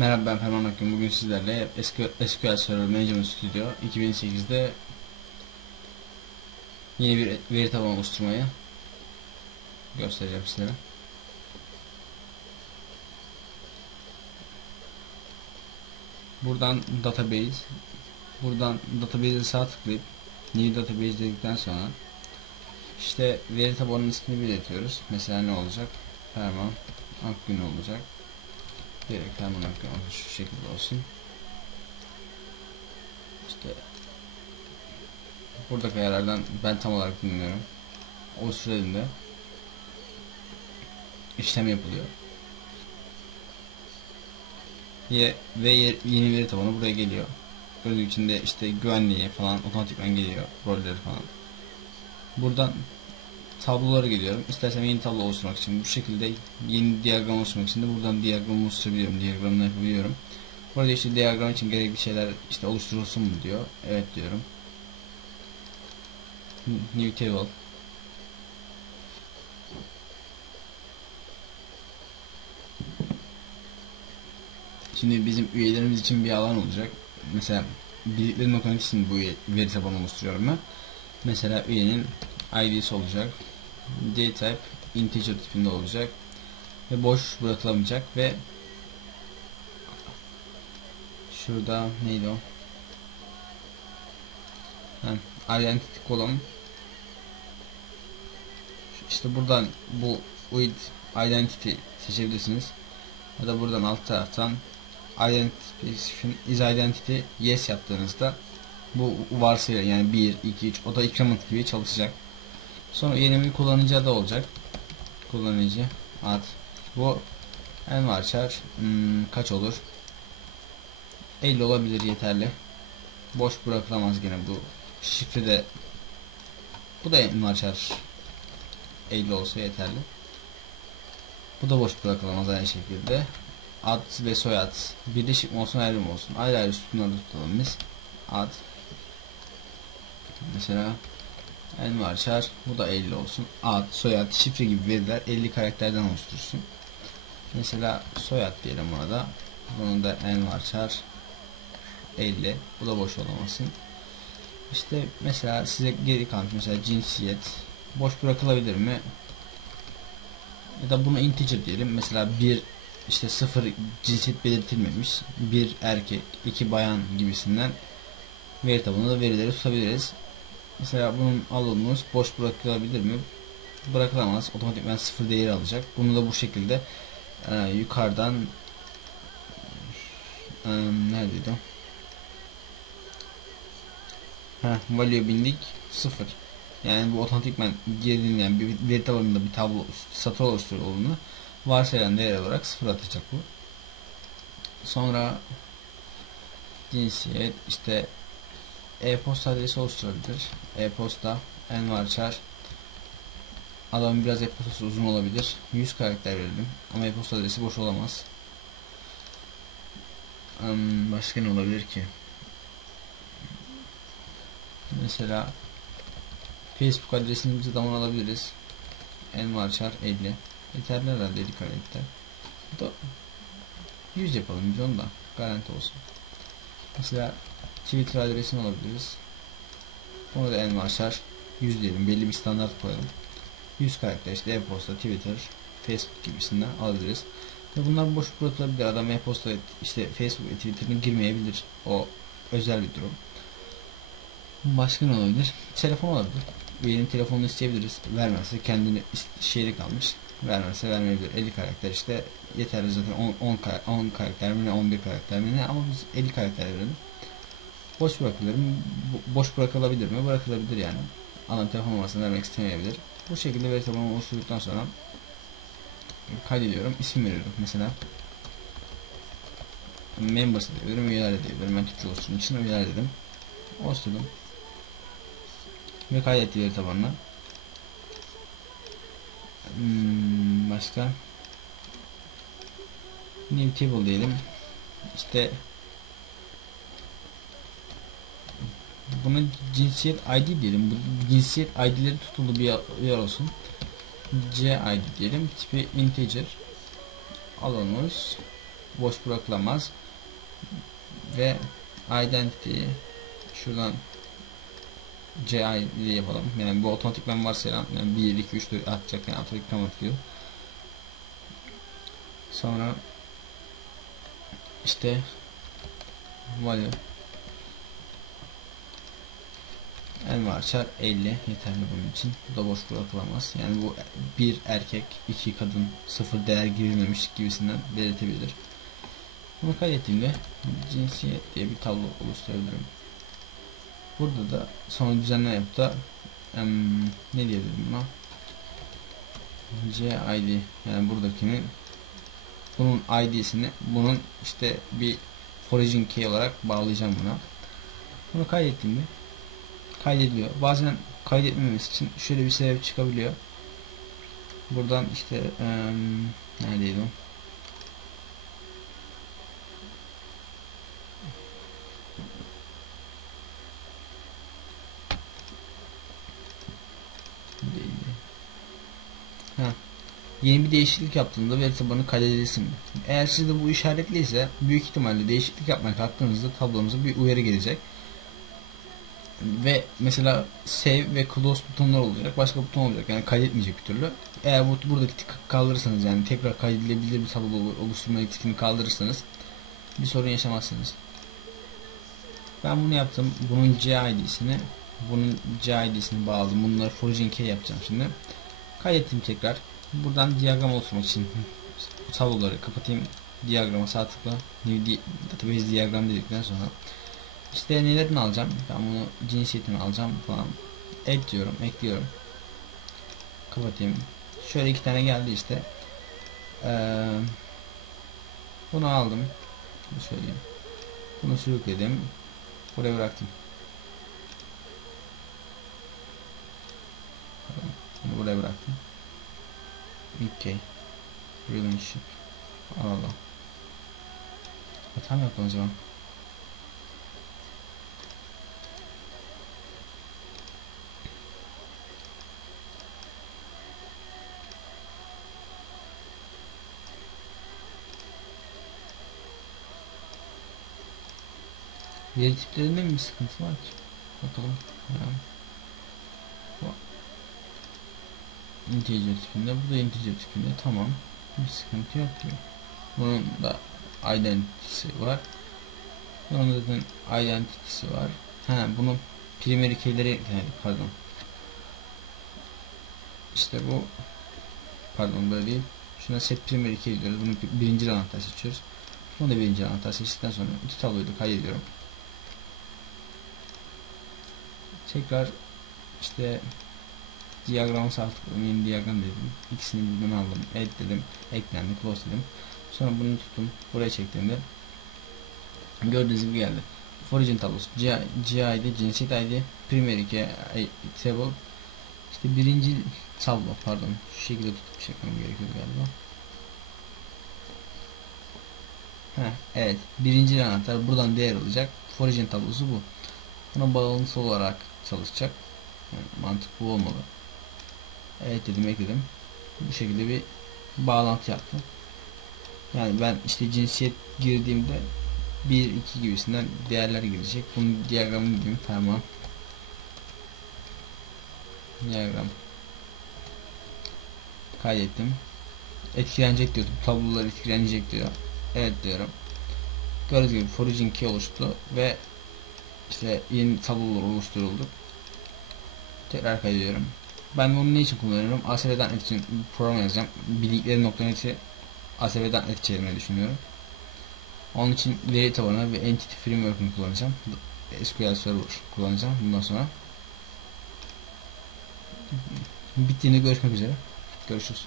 Merhaba ben Ferman Akgün. Bugün sizlerle SQL Server Management Studio 2008'de yeni bir veri tabanı oluşturmayı göstereceğim sizlere. Buradan database buradan database'e sağ tıklayıp new database dedikten sonra işte veri tabanının ismini belirtiyoruz. Mesela ne olacak? Ferman Akgün olacak. Direkt hemen akıyor. Şu şekilde olsun. İşte buradaki ayarlardan ben tam olarak bilmiyorum. O sürede işlem yapılıyor. Ye, ve yer, yeni veri tabanı buraya geliyor. Gördüğü içinde işte güvenliği falan otomatikman geliyor. Rolleri falan. Buradan tablolara gidiyorum. İstersem yeni tablo oluşturmak için bu şekilde yeni diyagram oluşturmak için de buradan diyagram oluşturabiliyorum. Diyagramını yapabiliyorum. Burada işte diyagram için gerekli şeyler işte oluşturulsun mu diyor. Evet diyorum. New table. Şimdi bizim üyelerimiz için bir alan olacak. Mesela bildikleri noktalar için bu veri tabanı oluşturuyorum ben. Mesela üyenin ID'si olacak. Dtype integer tipinde olacak ve boş bırakılamayacak ve şurada neydi o? Ha, identity column işte buradan bu with identity seçebilirsiniz ya da buradan alt taraftan identification is identity yes yaptığınızda bu varsayılan yani 1, 2, 3 o da increment gibi çalışacak. Sonra yeni bir kullanıcı adı olacak. Kullanıcı ad. Bu en varçar hmm, kaç olur? 50 olabilir yeterli. Boş bırakılamaz gene bu şifre de bu da en varçar 50 olsa yeterli. Bu da boş bırakılamaz aynı şekilde. Ad ve soyad birleşik mi olsun ayrı mı olsun? Ayrı ayrı sütunlarda tutalım biz. Ad mesela Envar Çar bu da 50 olsun. Ad, soyad, şifre gibi veriler 50 karakterden oluştursun. Mesela soyad diyelim buna da. Bunun da Envar Çar 50. Bu da boş olamasın. İşte mesela size geri kalmış mesela cinsiyet boş bırakılabilir mi? Ya da bunu integer diyelim. Mesela bir işte sıfır cinsiyet belirtilmemiş. Bir erkek, iki bayan gibisinden veri tabanında verileri tutabiliriz. Mesela bunun alanımız boş bırakılabilir mi? Bırakılamaz. Otomatikman sıfır değeri alacak. Bunu da bu şekilde e, yukarıdan e, neredeydi? Heh, value bindik sıfır. Yani bu otomatikman yani bir veri tabanında bir tablo satır oluşturulduğunda varsayılan değer olarak sıfır atacak bu. Sonra cinsiyet işte e-posta adresi oluşturabilir. E-posta envarchar Adamın biraz e-postası uzun olabilir. 100 karakter verelim. Ama e-posta adresi boş olamaz. Um, başka ne olabilir ki? Mesela Facebook adresini bize zaman alabiliriz. Envarchar 50. Yeterli herhalde 50 karakter. Bu da 100 yapalım biz onu da. Garanti olsun. Mesela Twitter adresini alabiliriz. Onu da en başlar 100 diyelim. Belli bir standart koyalım. 100 karakter işte e-posta, Twitter, Facebook gibisinden alabiliriz. Ve bunlar boş bırakılabilir. Adam e-posta işte Facebook ve Twitter'ın girmeyebilir. O özel bir durum. Başka ne olabilir? Telefon olabilir. Benim telefonunu isteyebiliriz. Vermezse kendini şeyde kalmış. Vermezse vermeyebilir. 50 karakter işte yeterli zaten 10, 10, 10 karakter mi ne 11 karakter mi ne ama biz 50 karakter verelim boş bırakılır mı? Boş bırakılabilir mi? Bırakılabilir yani. Adam telefon numarasını vermek istemeyebilir. Bu şekilde veri tabanı oluşturduktan sonra kaydediyorum. isim veriyorum. Mesela members diyebilirim, üyeler diyebilirim. Ben Türkçe olsun için üyeler dedim. Oluşturdum. Ve kaydetti veri tabanına. Hmm, başka new table diyelim. İşte buna cinsiyet ID diyelim. Bu cinsiyet ID'leri tutuldu bir yer olsun. C ID diyelim. Tipi integer. Alanımız boş bırakılamaz ve identity şuradan CID yapalım. Yani bu otomatikman varsa yani 1 2 3 4 atacak yani otomatikman atıyor. Sonra işte value Envarçar 50 yeterli bunun için. Bu da boş bırakılamaz. Yani bu bir erkek, iki kadın, sıfır değer girilmemiş gibisinden belirtebilir. Bunu kaydettiğimde cinsiyet diye bir tablo oluşturabilirim. Burada da sonra düzenleme yapıp da em, ne diyebilirim ben? CID yani buradakinin bunun ID'sini bunun işte bir origin key olarak bağlayacağım buna. Bunu kaydettiğimde kaydediliyor. Bazen kaydetmemesi için şöyle bir sebep çıkabiliyor. Buradan işte ee, neredeydi. Yeni bir değişiklik yaptığında veri tabanı kaydedilsin. Eğer sizde bu işaretliyse büyük ihtimalle değişiklik yapmak hakkınızda tablomuza bir uyarı gelecek ve mesela save ve close butonlar olacak. Başka buton olacak. Yani kaydetmeyecek bir türlü. Eğer bu, buradaki tıkı kaldırırsanız yani tekrar kaydedilebilir bir tablo oluşturma etkisini kaldırırsanız bir sorun yaşamazsınız. Ben bunu yaptım. Bunun CID'sini bunun CID'sini bağladım. Bunları foraging key yapacağım şimdi. Kaydettim tekrar. Buradan diyagram oluşturmak için tabloları kapatayım. Diyagrama sağ tıkla. New database diyagram dedikten sonra işte nelerini alacağım? Ben bunu cinsiyetini alacağım falan. Et diyorum, ekliyorum. Kapatayım. Şöyle iki tane geldi işte. Ee, bunu aldım. Bunu söyleyeyim. Bunu sürükledim. Buraya bıraktım. Bunu buraya bıraktım. Okay. Relationship. Allah Allah. Hata mı yaptım o zaman? Veri tiplerinde mi sıkıntı var ki? Bakalım. Yani. Integer tipinde. Bu da integer tipinde. Tamam. Bir sıkıntı yok diyor. Bunun da identity'si var. Bunun zaten identity'si var. Ha bunun primary key'leri ekledik pardon. İşte bu pardon böyle değil. Şuna set primary key diyoruz. Bunu birinci anahtar seçiyoruz. Bunu da birinci anahtar seçtikten sonra iki tabloyu da kaydediyorum. Tekrar işte diyagram sağ yeni diyagram dedim. İkisini buradan aldım. Add dedim. Eklendi. Close dedim. Sonra bunu tuttum. Buraya çektiğimde gördüğünüz gibi geldi. Origin tablosu. GID, cinsiyet ID, primary key, table. İşte birinci tablo pardon. Şu şekilde tutup çekmem gerekiyor galiba. Heh, evet. Birinci anahtar buradan değer alacak. Origin tablosu bu. Buna bağlantısı olarak çalışacak. Yani mantık bu olmalı. Evet dedim ekledim. Bu şekilde bir bağlantı yaptım. Yani ben işte cinsiyet girdiğimde 1 2 gibisinden değerler girecek. Bunun diyagramı gibi ferman. Diyagram. Kaydettim. Etkilenecek diyor. Tablolar etkilenecek diyor. Evet diyorum. Gördüğünüz gibi foraging key oluştu ve işte yeni tablolar oluşturuldu. Tekrar kaydediyorum. Ben bunu ne için kullanıyorum? ASV.NET için program yazacağım. Bildikleri.NET'i ASV.NET çevirmeyi düşünüyorum. Onun için veri tabanı ve Entity Framework'ını kullanacağım. SQL Server kullanacağım bundan sonra. Bittiğinde görüşmek üzere. Görüşürüz.